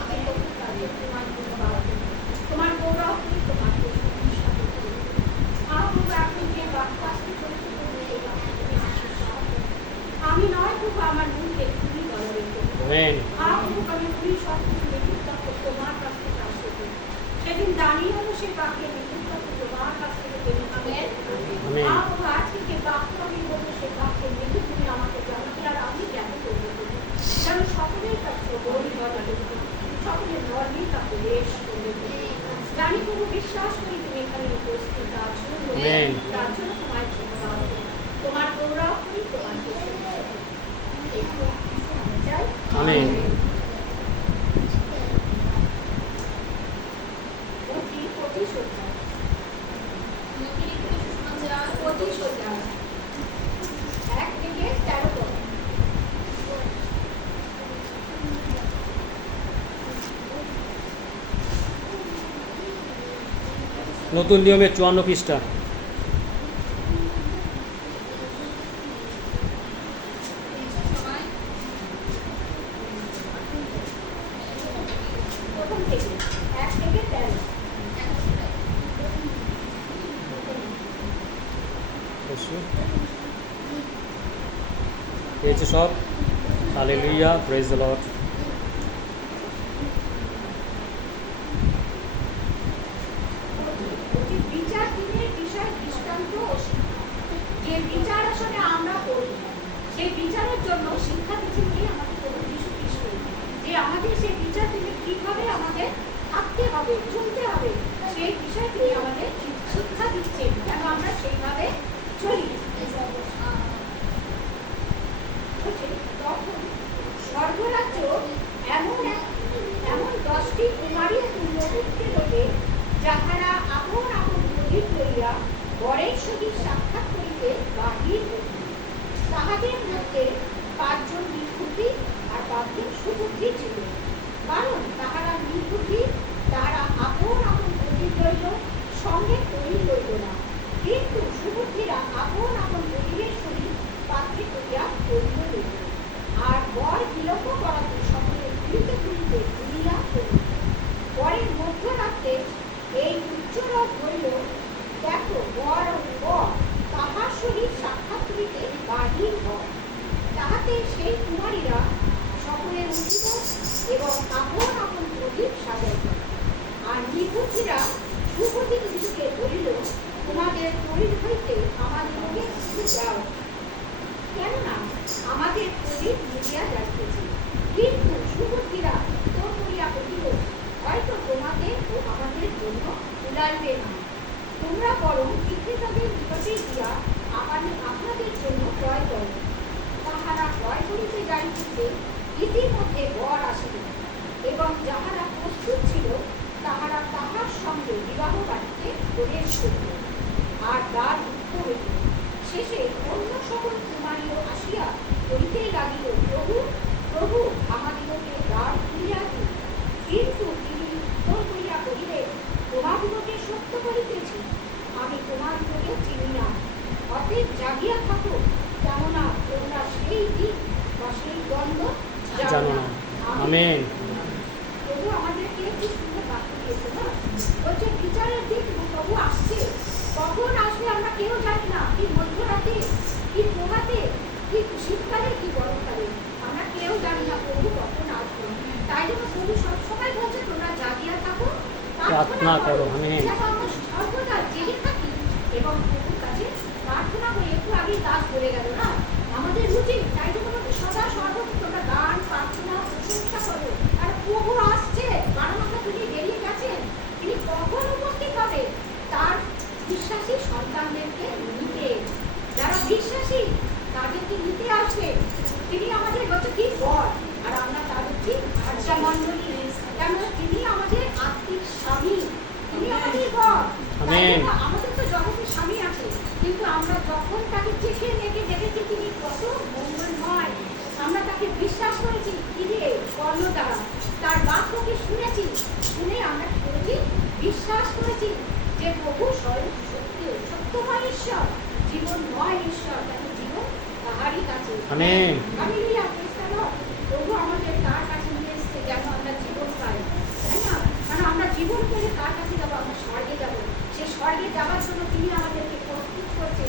আমি কবুল করি, তোমার ধন্যবাদ করি। তোমার গৌরব করি, তোমার প্রশংসা করি। আর প্রভু, এখন যে বাক্য আজকে চলেছে, প্রভু, সেই বাক্য তুমি আশীর্বাদ করো। আমি নয় প্রভু আমার মুখে তুমি বলো রেখে আমেন আপনি আমি তুমি সব সেদিন দাঁড়িয়ে হলো সে বাক্যে নিযুক্ত তোমার কাছ থেকে পেয়ে আমেন। আপু আজকে যে বাক্য আমি বলব সে বাক্যে নিযুক্ত তুমি আমাকে জানাতে আর আমি জ্ঞান করব যেন সকলের কাছে বই বলা সকলের মর্মে তা প্রবেশ করবে জানি প্রভু বিশ্বাস করি তুমি এখানে উপস্থিত আছো। তার জন্য তোমার ধন্যবাদ তোমার গৌরব করি তোমার চাই আমেন অতি অতি সোজা অতি সোজা এক থেকে তেরো পদ নতুন নিয়মের চুয়ান্ন পৃষ্ঠা। পেয়েছে সব। হালে লুইয়া প্রেজ দ্য অতি বিচার দিনের বিষয় দৃষ্টান্ত ও শিক্ষা। যে বিচার আসলে আমরা করি সেই বিচারের জন্য শিক্ষা দিচ্ছেন কি আমাদের প্রভু যীশু খ্রিস্ট যে আমাদের সেই বিচার দিনে কীভাবে আমাদের থাকতে হবে চলতে হবে সেই বিষয় তিনি আমাদের শিক্ষা দিচ্ছেন যেন আমরা সেইভাবে চলি বলছে, তখন স্বর্গরাজ্য এমন এক এমন দশটি কুমারী তুল্য দেখতে লোকে যাহারা আপন আপন প্রদীপ লইয়া বরের সহিত সাক্ষাৎ করিতে বাহির তাহাদের মধ্যে পাঁচজন নির্বুদ্ধি আর পাঁচজন সুবুদ্ধি ছিল। কারণ তাহারা নির্বুদ্ধি তাহারা আপন আপন প্রদীপ লইল সঙ্গে প্রদীপ লইল না। কিন্তু সুবুদ্ধিরা আপন আপন প্রদীপের সহিত পাত্রে করিয়া প্রদীপ লইল। আর বর বিলম্ব করাতে সকলে ঘুরিতে ঘুরিতে ঘুরিয়া পড়িল। পরের মধ্যরাত্রে এই উচ্চরব হইল দেখো বর ও বর তাহার সহিত সাক্ষাৎ করিতে বাহির হয় তাহাতে সেই কুমারীরা সকলে উঠিল এবং আপন আপন প্রদীপ সাজাইল। আর নির্বুদ্ধিরা সুবুদ্ধি দুটিকে বলিল, তোমাদের প্রদীপ হইতে আমাদিগকে কিছু দাও। কেননা আমাদের প্রদীপ মিলিয়া যাইতেছে। কিন্তু সুবুদ্ধিরা উত্তর করিয়া বলিল হয়তো তোমাদের ও আমাদের জন্য কুলাইবে না। তোমরা বরং বিক্রেতাদের নিকটে দিয়া আমাদের আপনাদের জন্য ক্রয় করো তাহারা ক্রয় করিতে যাইতেছে ইতিমধ্যে বর আসিল এবং যাহারা প্রস্তুত ছিল তাহারা তাহার সঙ্গে বিবাহ বাড়িতে প্রবেশ করিল আর দ্বার মুক্ত হইল শেষে অন্য সকল কুমারীও আসিয়া করিতে লাগিল প্রভু প্রভু আমাদিগকে দ্বার খুলিয়া দিন কিন্তু তিনি উত্তর করিয়া কহিলেন তোমাদিগকে সত্য করিতেছি আমি তোমাদিগকে চিনি না অতএব জাগিয়া থাকো। কেননা তোমরা সেই দিন বা সেই দ্বন্দ্ব জানো না। আমেন। প্রভু আমাদেরকে কি সুন্দর বাক্য দিয়েছে না? বলছে বিচারের দিন প্রভু আসছে। কখন আসবে আমরা কেউ জানি না। কি মধ্যরাতে কি প্রভাতে কি শীতকালে কি গরমকালে। আমরা কেউ জানি না প্রভু কখন আসবে। তাই জন্য প্রভু সবসময় বলছে তোমরা জাগিয়া থাকো। প্রার্থনা করো, আমেন। যেন আমরা সর্বদা জেগে থাকি এবং প্রভুর কাছে প্রার্থনা গেল, না? আমাদের উচিত তাই তো তোমাকে সদা তোমরা গান প্রার্থনা, প্রশংসা করো। আর প্রভু আসছে মানবতা তিনি বেরিয়ে গেছেন। তিনি কখন উপস্থিত হবে? তার বিশ্বাসী সন্তানদেরকে নিতে। যারা বিশ্বাসী, তাদেরকে নিতে আসবে। তিনি আমাদের হচ্ছে কি? বর আর আমরা তাদের কি আজ্ঞা মণ্ডলী কেন তিনি আমাদের আত্মিক স্বামী তিনি আমাদের বর তাই আমেন। তো জগতে স্বামী আছে কিন্তু আমরা যখন তাকে চেখে মেখে দেখেছি তিনি কত মঙ্গলময় আমরা তাকে বিশ্বাস করেছি কি দিয়ে দ্বারা তার বাক্যকে শুনেছি শুনে আমরা কি করেছি বিশ্বাস করেছি যে প্রভু স্বয়ং সত্য সত্যময় ঈশ্বর ঈশ্বর কেন জীবন তাহারই কাছে। প্রভু আমাদের তার কাছে নিয়ে এসেছে যেন আমরা জীবন পাই তাই না কারণ আমরা জীবন পেলে কার কাছে যাব আমরা স্বর্গে যাব সেই স্বর্গে যাওয়ার জন্য তিনি আমাদেরকে প্রস্তুত করছে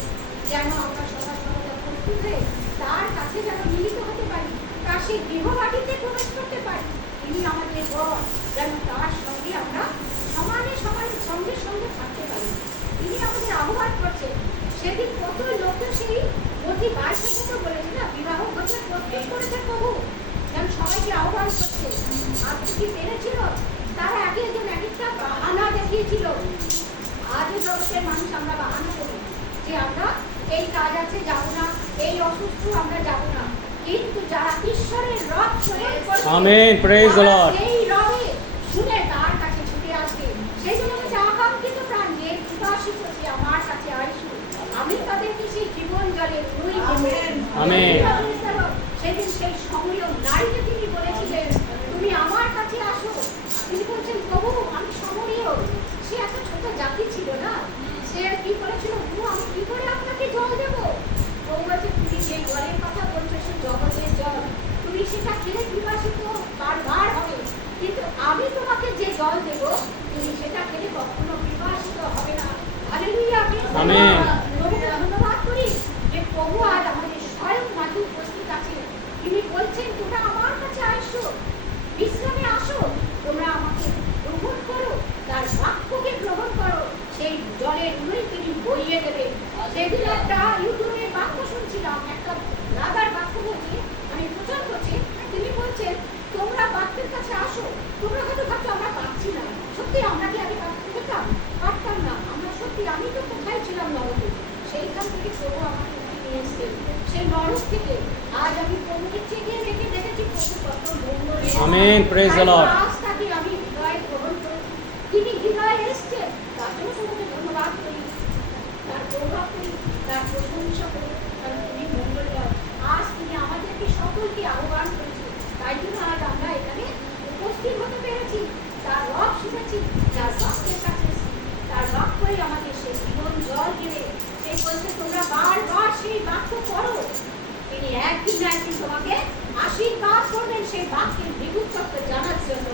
যেন আমরা সদা সর্বদা প্রস্তুত হয়ে তার কাছে যেন মিলিত হতে পারি, তার সেই গৃহবাটিতে প্রবেশ করতে পারি। তিনি আমাদের বর, যেন তার সঙ্গে আমরা সমানে সমানে, সঙ্গে সঙ্গে থাকতে পারি। তিনি আমাদের আহ্বান করছেন, সেদিন কত লোককে সেই অতি বাইশে কথা বলেছে না? বিবাহ হতে প্রস্তুত করেছে প্রভু। যেন সবাইকে আহ্বান করছে। আজকে কি পেরেছিল, তারা একে একজন এক একটা বাহানা দেখিয়েছিল। আজও মানুষ আমরা বাহানা করি যে আমরা এই কাজ আছে যাব না। এই অসুস্থ আমরা যাব না। কিন্তু যারা ঈশ্বরের রথ শোনেন Amen. Praise the Lord. সেই রবে শুনে তার কাছে ছুটে আসবে। সেই জন্য বলছে আকাঙ্ক্ষিত প্রাণ যে উপাসিত যে আমার কাছে আইসু আমি তাদেরকে সেই জীবন জলে রুই Amen. সেদিন সেই সমরীয় নারীকে তিনি বলেছিলেন তুমি আমার কাছে আসো তিনি বলছেন প্রভু আমি সমরীয় সে একটা ছোট জাতি ছিল না সে কি করেছিল প্রভু আমি কি করে আপনাকে জল দেবো প্রভু বলছে তুমি যে জলের কথা বলছো সে জগতের জল তুমি সেটা খেলে বিভাসিত বারবার হবে কিন্তু আমি তোমাকে যে জল দেবো তুমি সেটা খেলে কখনো বিভাসিত হবে না হালেলুয়া আমেন। প্রভুকে ধন্যবাদ করি যে প্রভু আজ আমাদের স্বয়ং মাঝে উপস্থিত আছে তিনি বলছেন তোমরা আমার কাছে আসো বিশ্রামে আসো তোমরা আমাকে গ্রহণ করো তার বাক্যকে গ্রহণ করো সেই জলের তিনি বইয়ে দেবে সেদিন একটা ইউটিউবে বাক্য শুনছিলাম, একটা দাদার বাক্য বলছে আমি প্রচার করছি, তিনি বলছেন, তোমরা বাক্যের কাছে আসো, তোমরা হয়তো ভাবছ আমরা পাচ্ছি না। সত্যি আমরা কি আগে পারতে পেতাম পারতাম না। আমরা সত্যি, আমি তো কোথায় ছিলাম নরকে? সেইখান থেকে প্রভু আমাকে নিয়ে এসছে সেই নরক থেকে আজ আমি প্রভুকে চেকে রেখে দেখেছি প্রভু কত মঙ্গল Amen. Praise the Lord. আজ তাকে আমি হৃদয়ে গ্রহণ করেছি তিনি হৃদয়ে এসছেন তার জন্য প্রভুকে ধন্যবাদ করি তার প্রভাব করি তার করি তার রব শুনেছি সেই জীবন জল দেবে সেই বলছে তোমরা বারবার সেই বাক্য পড়ো তিনি একদিন একদিন তোমাকে আশীর্বাদ করবেন সেই বাক্যের বিভুত্ব জানার জন্য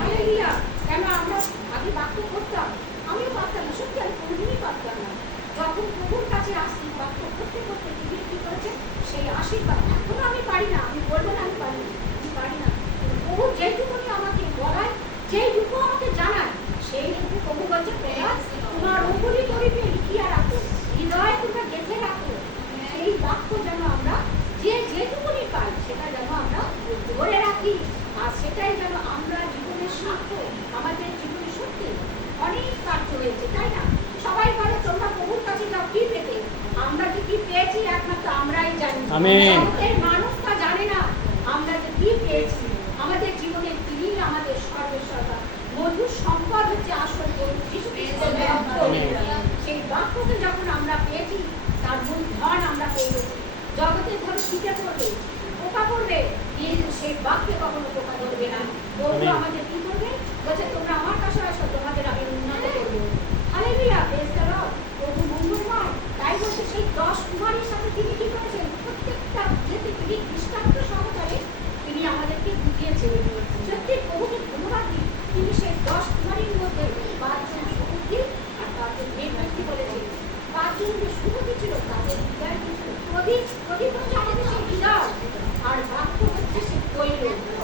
হালেলুয়া কেন আমরা আগে বাক্য করতাম আমিও পারতাম না সত্যি আমি কোনোদিনই পারতাম না যখন প্রভুর কাছে আসি বাক্য করতে করতে তিনি কি করেছে সেই আশীর্বাদ এখনও আমি পারি না আমি বলব না আমি পারি না আমি পারি না কিন্তু প্রভু যেটুকুনি আমাকে বলায় যেইটুকু আমাকে জানায় সেইটুকু প্রভু বলছে প্রয়াস তোমার উপরই তরিবে লিখিয়া রাখো হৃদয়ে তোমরা গেঁথে রাখো সেই বাক্য যেন আমরা যে যেটুকুনি পাই সেটা যেন আমরা ধরে রাখি আর সেটাই যেন আমরা জীবনের সাক্ষ্য আমাদের জীবনে সত্যি অনেক কার্য তাই না? সবাই বলে তোমরা প্রভুর কাছে যাও কি পেতে? আমরা যে কি পেয়েছি একমাত্র আমরাই জানি। আমেন। মানুষ তা জানে না আমরা যে কি পেয়েছি। আমাদের জীবনে তিনি আমাদের সর্বেসর্বা মধুর সম্পদ হচ্ছে আসল। সেই বাক্যকে যখন আমরা পেয়েছি তার মূল ধন আমরা পেয়ে গেছি। জগতের ধন শীতে পড়বে। পোকা পড়বে কিন্তু সেই বাক্যে কখনো পোকা ধরবে না। আমেন। আমাদের কি করবে বলছে তোমরা আমার কাছে আসো তোমাদের আমি উন্নত করব হালেলুয়া প্রেজ দ্য লর্ড প্রভু মঙ্গলময় তাই বলছে সেই দশ কুমারীর সাথে তিনি কি করেছেন প্রত্যেকটা যেতে তিনি দৃষ্টান্ত সহকারে তিনি আমাদেরকে বুঝিয়েছেন সত্যি প্রভুকে ধন্যবাদ দিই তিনি সেই দশ কুমারীর মধ্যে পাঁচজন সুবুদ্ধি আর পাঁচজন নির্বুদ্ধি বলেছেন পাঁচজন যে সুবুদ্ধি ছিল তাদের হৃদয় কি ছিল প্রদীপ প্রদীপ হচ্ছে আমাদের সেই হৃদয় আর বাক্য হচ্ছে সেই তৈল আমেন। তাদের হৃদয় সেই তৈল ছিল তারা প্রস্তুত ছিল আর যাদের হৃদয়ে বাক্য ছিল না তারা নির্বোধ ছিল তারা প্রভুর কাছে তো আসতো কিন্তু তারা প্রভুর কাছে পৌঁছাতে পারেনি শেষ দিনে তিনি কি করেছিলেন বলেছিল তোমরা সেই কি করেছে বলেছে তোমরা আমাকে তেল দাও না পর আসবে পর আসবে বলে তারা ঘুমিয়ে পড়েছে এখনও জগতের অনেক মানুষ ঘুমিয়ে আছে আমরাও বিশ্বাসী হয়েছি তো কি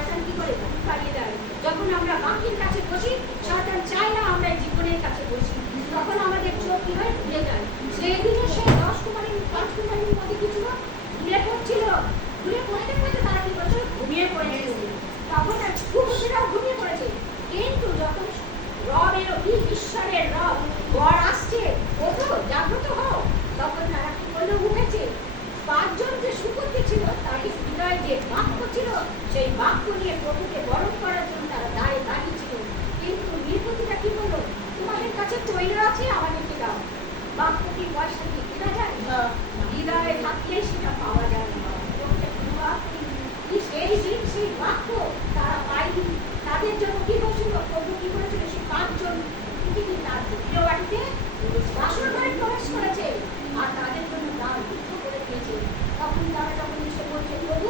যখন আমরা বাকির কাছে বসি শয়তান চাই না, আমরা জীবনের কাছে বসি তখন আমাদের চোখ কি হয়? ঘুরে যায়। সেই দিনে সেই দশ কুমারী পাঁচ কুমারীর মধ্যে কিছু না ভুলে পড়ছিল। ঘুরে পড়তে পড়তে তারা কি বছর ঘুমিয়ে পড়েছে তখন খুব সেটাও ঘুমিয়ে পড়েছে। কিন্তু যখন রব এলো কি ঈশ্বরের রব ঘর আসছে ও তো জাগ্রত হও। তখন তারা কি করল? উঠেছে। পাঁচজন যে সুপত্তি ছিল তাদের হৃদয়ে যে বাক্য ছিল, সেই বাক্য নিয়ে প্রভুকে বরণ করার শরীর আছে আমাদেরকে দাও। কি পয়সা কি কিনা যায় হৃদয়ে থাকলে সেটা পাওয়া যায় না। সেই দিন সেই বাক্য তারা পায়নি। তাদের জন্য কি হয়েছিল প্রভু কি করেছিল? সেই পাঁচজন পৃথিবী তার বাড়িতে বাসর ঘরে প্রবেশ করেছে। আর তাদের জন্য দান করে দিয়েছে। তখন তারা যখন এসে বলছে প্রভু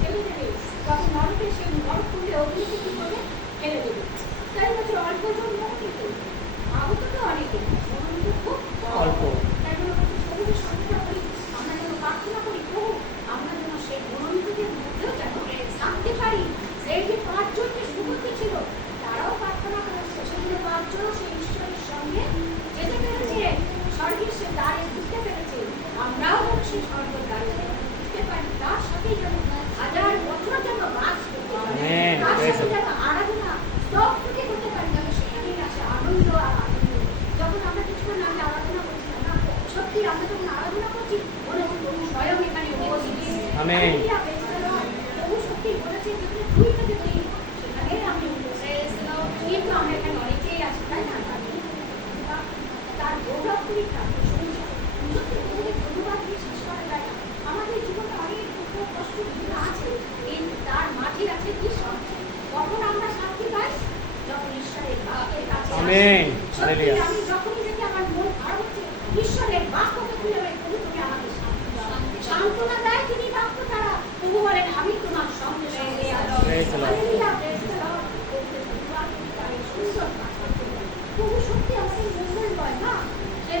তখন নরকে সে নরক খুলে অগ্নিতে কী করবে? ফেলে দেবে। তাই বলছে অল্প জন মন কিন্তু আহত তো অনেকে খুব অল্প।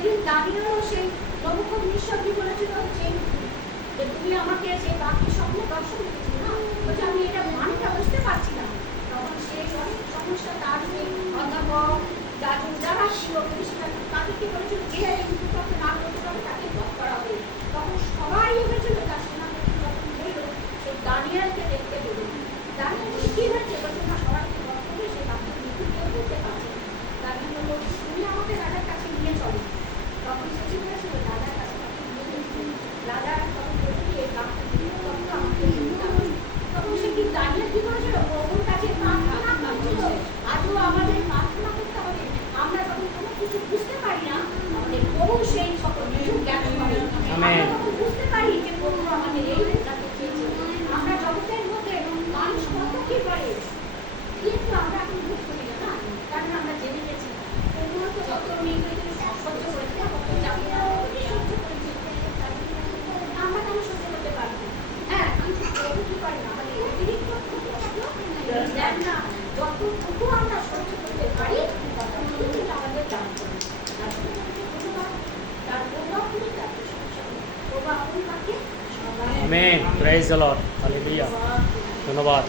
সেদিন দাঁড়িয়েও সেই নবক্ষণ নিঃশব্দে বলেছিল যে তুমি আমাকে সেই বাকি স্বপ্ন দর্শন করেছি না? বলছে, আমি এটা মানেটা বুঝতে পারছি না। তখন সেই সমস্যা তার যে অধ্যাপক যাজন যারা ছিল সেটা তাকে কি বলেছিল যে এই বিপক্ষে না করতে পারবে তাকে বধ করা হবে। তখন সবাই এসেছিল, তার সেনাপতি যখন বলল, সেই দানিয়ালকে দেখতে বলুন দানিয়াল কি যতটুকু আমরা সহ্য করতে পারি ততটুকু ধন্যবাদ